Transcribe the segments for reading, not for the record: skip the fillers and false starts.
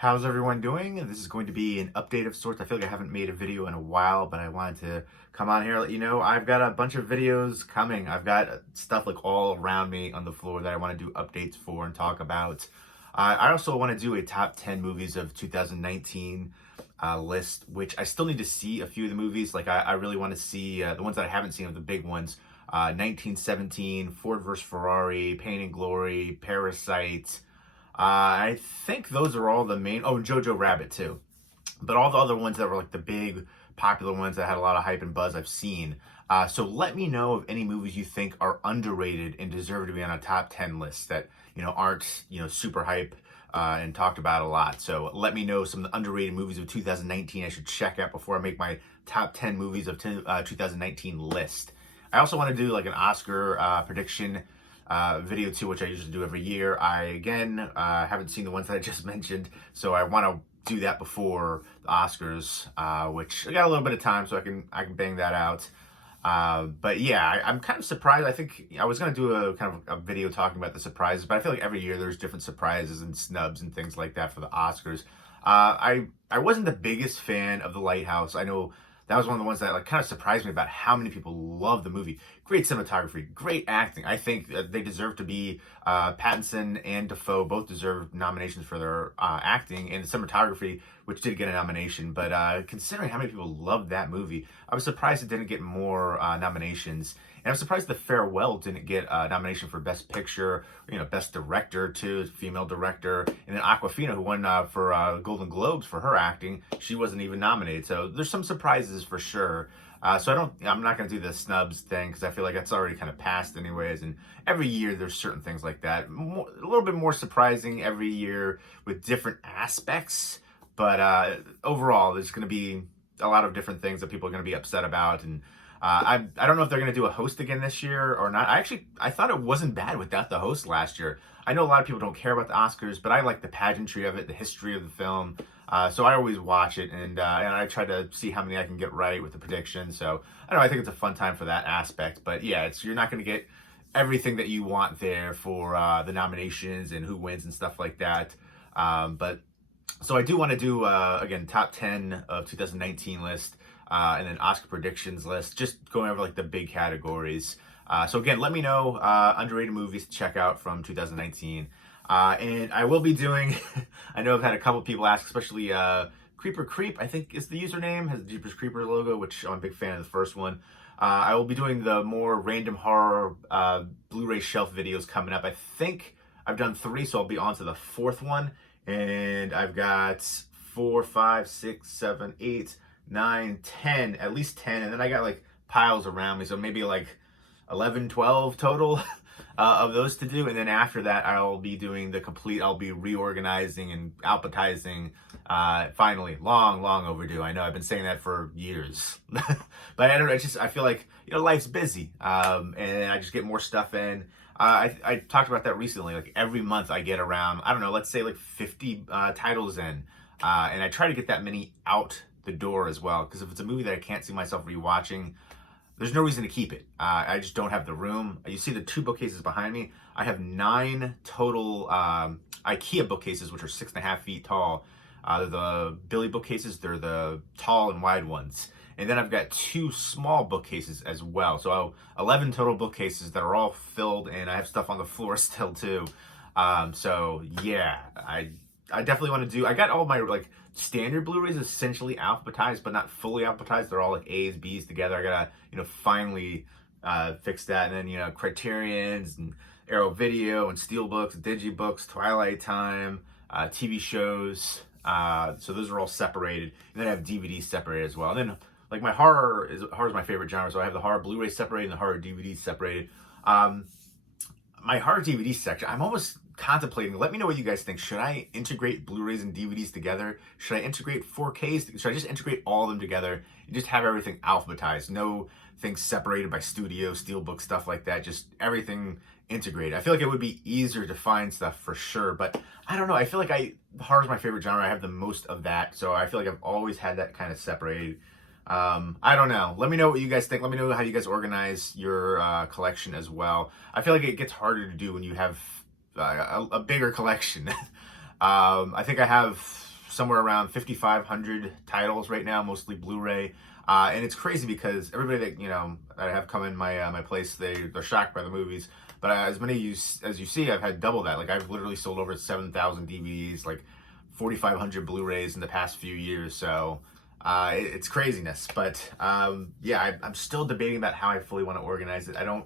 How's everyone doing? This is going to be an update of sorts. I feel like I haven't made a video in a while, but I wanted to come on here and let you know I've got a bunch of videos coming. I've got stuff like all around me on the floor that I want to do updates for and talk about. I also want to do a top 10 movies of 2019 list, which I still need to see a few of the movies. Like I really want to see the ones that I haven't seen of the big ones. 1917, Ford vs. Ferrari, Pain and Glory, Parasite. I think those are all the main. Oh, and Jojo Rabbit too. But all the other ones that were like the big popular ones that had a lot of hype and buzz, I've seen. So let me know of any movies you think are underrated and deserve to be on a top 10 list that aren't super hype and talked about a lot. So let me know some of the underrated movies of 2019 I should check out before I make my top 10 movies of 2019 list. I also want to do like an Oscar prediction video too, which I usually do every year. I again haven't seen the ones that I just mentioned, so I want to do that before the Oscars, which I got a little bit of time, so I can bang that out. But yeah, I'm kind of surprised. I think I was gonna do a kind of a video talking about the surprises, but I feel like every year there's different surprises and snubs and things like that for the Oscars. I wasn't the biggest fan of The Lighthouse. I know that was one of the ones that like kind of surprised me about how many people love the movie. Great cinematography, great acting. I think they deserve to be Pattinson and Dafoe both deserve nominations for their acting and the cinematography, which did get a nomination. But considering how many people loved that movie, I was surprised it didn't get more nominations. And I'm surprised The Farewell didn't get a nomination for Best Picture, Best Director too, female director. And then Awkwafina, who won for Golden Globes for her acting, she wasn't even nominated. So there's some surprises for sure. So I'm not going to do the snubs thing because I feel like that's already kind of passed anyways. And every year there's certain things like that. A little bit more surprising every year with different aspects. But overall, there's going to be a lot of different things that people are going to be upset about. And I don't know if they're going to do a host again this year or not. I thought it wasn't bad without the host last year. I know a lot of people don't care about the Oscars, but I like the pageantry of it, the history of the film. So I always watch it, and I try to see how many I can get right with the predictions. So I don't know. I think it's a fun time for that aspect. But yeah, you're not going to get everything that you want there for the nominations and who wins and stuff like that. But so I do want to do again top 10 of 2019 list. And then Oscar predictions list, just going over like the big categories. So again, let me know underrated movies to check out from 2019. And I will be doing, I know I've had a couple people ask, especially Creeper Creep, I think is the username, has the Jeepers Creepers logo, which I'm a big fan of the first one. I will be doing the more random horror Blu-ray shelf videos coming up. I think I've done 3, so I'll be on to the 4th one. And I've got 4, 5, 6, 7, 8, 9, 10, at least 10, and then I got like piles around me, so maybe like 11, 12 total of those to do. And then after that, I'll be doing the complete, I'll be reorganizing and alphabetizing, finally. Long overdue. I know I've been saying that for years. But I don't know, I feel like, life's busy, and I just get more stuff in. I talked about that recently. Like every month I get around, I don't know, let's say like 50 titles in, and I try to get that many out the door as well, because if it's a movie that I can't see myself rewatching, there's no reason to keep it. I just don't have the room. You see the 2 bookcases behind me? I have 9 total IKEA bookcases, which are 6.5 feet tall. They're the Billy bookcases. They're the tall and wide ones. And then I've got 2 small bookcases as well. So 11 total bookcases that are all filled, and I have stuff on the floor still too. So yeah, I definitely want to do, I got all my like standard Blu-rays essentially alphabetized, but not fully alphabetized. They're all like A's, B's together. I gotta, finally fix that. And then, Criterions and Arrow Video and Steelbooks, Digibooks, Twilight Time, TV shows. So those are all separated. And then I have DVDs separated as well. And then like my horror is my favorite genre. So I have the horror Blu-ray separated and the horror DVD separated. My horror DVD section, I'm almost contemplating, let me know what you guys think. Should I integrate Blu-rays and DVDs together? Should I integrate 4Ks? Should I just integrate all of them together and just have everything alphabetized? No things separated by studio, steelbook, stuff like that. Just everything integrated. I feel like it would be easier to find stuff for sure, but I don't know. I feel like horror is my favorite genre. I have the most of that, so I feel like I've always had that kind of separated. I don't know. Let me know what you guys think. Let me know how you guys organize your collection as well. I feel like it gets harder to do when you have a bigger collection. I think I have somewhere around 5,500 titles right now, mostly Blu-ray. And it's crazy because everybody that, that I have come in my place, they're shocked by the movies. But as many as you see, I've had double that. Like, I've literally sold over 7,000 DVDs, like 4,500 Blu-rays in the past few years. So it's craziness. But yeah, I'm still debating about how I fully want to organize it. I don't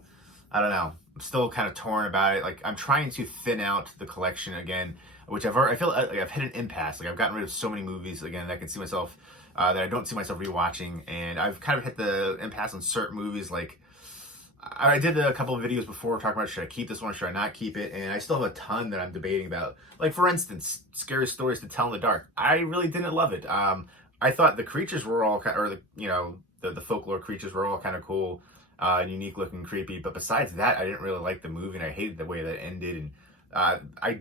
know. I'm still kind of torn about it. Like, I'm trying to thin out the collection again, which I feel like I've hit an impasse. Like, I've gotten rid of so many movies again that I can see myself, that I don't see myself rewatching. And I've kind of hit the impasse on certain movies. Like, I did a couple of videos before talking about, should I keep this one, should I not keep it? And I still have a ton that I'm debating about. Like, for instance, Scary Stories to Tell in the Dark. I really didn't love it. I thought the creatures were all kind of, or the folklore creatures were all kind of cool. Unique looking, creepy, but besides that, I didn't really like the movie, and I hated the way that ended. And I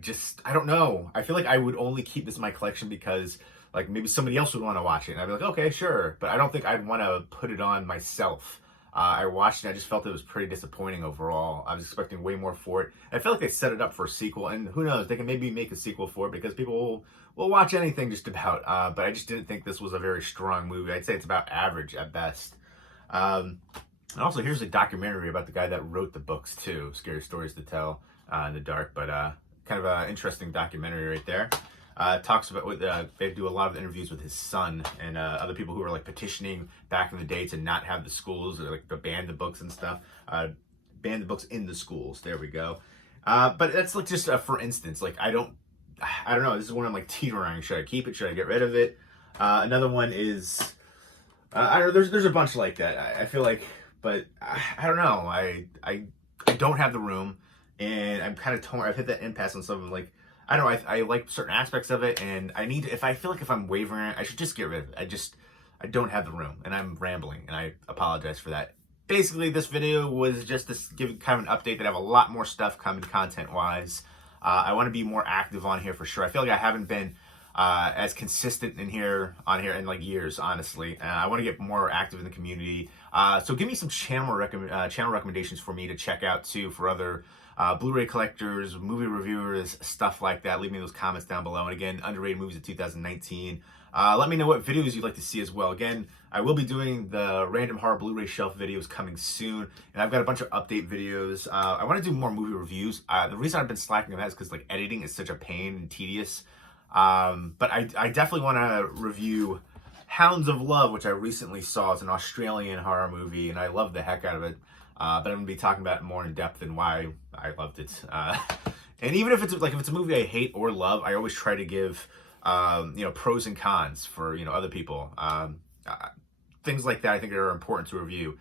don't know. I feel like I would only keep this in my collection because, like, maybe somebody else would want to watch it, and I'd be like, okay, sure. But I don't think I'd want to put it on myself. I watched it, and I just felt it was pretty disappointing overall. I was expecting way more for it. I feel like they set it up for a sequel, and who knows, they can maybe make a sequel for it because people will watch anything just about. But I just didn't think this was a very strong movie. I'd say it's about average at best. And also, here's a documentary about the guy that wrote the books too, Scary Stories to Tell in the Dark. But kind of an interesting documentary right there. Talks about they do a lot of interviews with his son and other people who were like petitioning back in the day to not have the schools or like to ban the books and stuff. Ban the books in the schools. There we go. But that's like just for instance. Like, I don't know. This is one I'm like teetering. Should I keep it? Should I get rid of it? Another one is I don't know. There's a bunch like that. I feel like. But I don't know. I don't have the room, and I'm kind of torn. I've hit that impasse on some of them. Like, I don't know. I like certain aspects of it, and I need. If I feel like if I'm wavering, I should just get rid of it. I don't have the room, and I'm rambling, and I apologize for that. Basically, this video was just to give kind of an update that I have a lot more stuff coming content-wise. I want to be more active on here for sure. I feel like I haven't been as consistent on here in like years, honestly. I want to get more active in the community. So give me some channel recommendations for me to check out too for other Blu-ray collectors, movie reviewers, stuff like that. Leave me those comments down below. And again, underrated movies of 2019. Let me know what videos you'd like to see as well. Again, I will be doing the random horror Blu-ray shelf videos coming soon, and I've got a bunch of update videos. I want to do more movie reviews. The reason I've been slacking on that is because like editing is such a pain and tedious. But I definitely want to review Hounds of Love, which I recently saw. It's an Australian horror movie, and I loved the heck out of it. But I'm going to be talking about it more in depth and why I loved it. And even if it's a movie I hate or love, I always try to give, pros and cons for, other people. Things like that I think are important to review,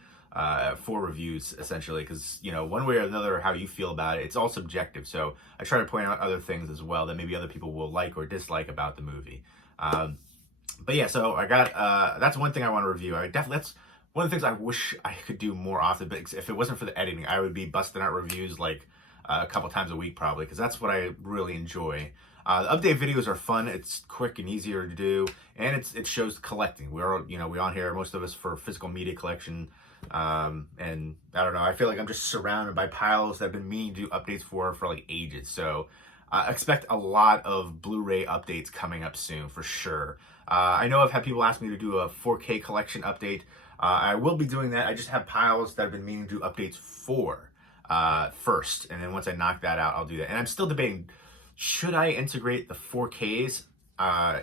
for reviews, essentially, because, one way or another, how you feel about it, it's all subjective. So I try to point out other things as well that maybe other people will like or dislike about the movie. But yeah, so I got, that's one thing I want to review. That's one of the things I wish I could do more often, but if it wasn't for the editing, I would be busting out reviews like a couple times a week probably, because that's what I really enjoy. The update videos are fun. It's quick and easier to do, and it shows collecting. We're on here, most of us, for physical media collection. And I don't know, I feel like I'm just surrounded by piles that I've been meaning to do updates for like ages. So expect a lot of Blu-ray updates coming up soon for sure. I know I've had people ask me to do a 4K collection update. I will be doing that. I just have piles that I've been meaning to do updates for first, and then once I knock that out, I'll do that. And I'm still debating, should I integrate the 4Ks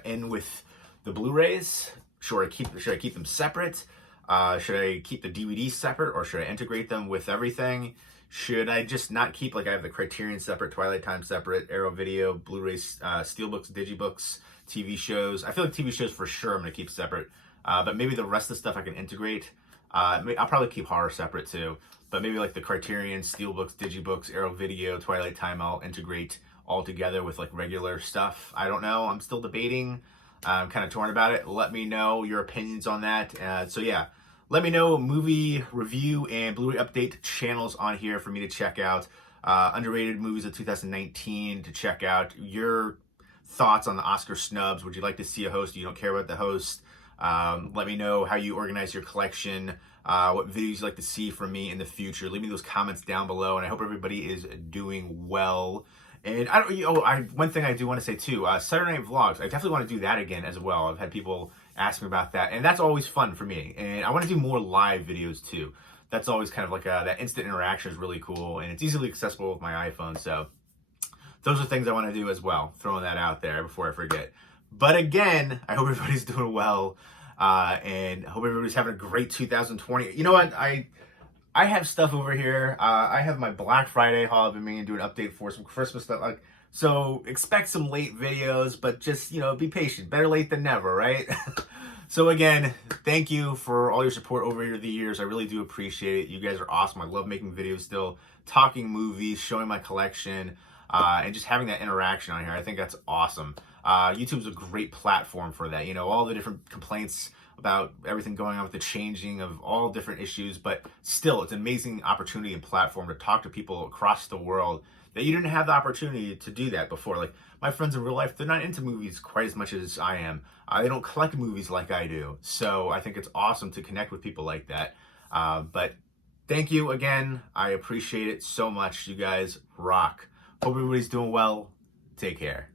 in with the Blu-rays? Should I keep them separate? Should I keep the DVDs separate, or should I integrate them with everything? Should I just not keep, like, I have the Criterion separate, Twilight Time separate, Arrow Video, Blu-rays, Steelbooks, Digibooks, TV shows? I feel like TV shows for sure I'm going to keep separate, but maybe the rest of the stuff I can integrate. I'll probably keep horror separate too, but maybe like the Criterion, Steelbooks, Digibooks, Arrow Video, Twilight Time, I'll integrate all together with like regular stuff. I don't know. I'm still debating. I'm kind of torn about it. Let me know your opinions on that. So yeah, let me know movie review and Blu-ray update channels on here for me to check out. Underrated movies of 2019 to check out. Your thoughts on the Oscar snubs. Would you like to see a host? You don't care about the host? Let me know how you organize your collection. What videos you'd like to see from me in the future. Leave me those comments down below, and I hope everybody is doing well. And I don't, one thing I do want to say too, Saturday Night Vlogs, I definitely want to do that again as well. I've had people ask me about that, and that's always fun for me. And I want to do more live videos too. That's always kind of like that instant interaction is really cool, and it's easily accessible with my iPhone. So those are things I want to do as well. Throwing that out there before I forget. But again, I hope everybody's doing well, and I hope everybody's having a great 2020. You know what? I have stuff over here. I have my Black Friday haul. I've been meaning to do an update for some Christmas stuff. So expect some late videos, but just, be patient. Better late than never, right? So again, thank you for all your support over here the years. I really do appreciate it. You guys are awesome. I love making videos still, talking movies, showing my collection, and just having that interaction on here. I think that's awesome. YouTube's a great platform for that. All the different complaints about everything going on with the changing of all different issues, but still, it's an amazing opportunity and platform to talk to people across the world that you didn't have the opportunity to do that before. Like my friends in real life, they're not into movies quite as much as I am. They don't collect movies like I do. So I think it's awesome to connect with people like that. But thank you again. I appreciate it so much. You guys rock. Hope everybody's doing well. Take care.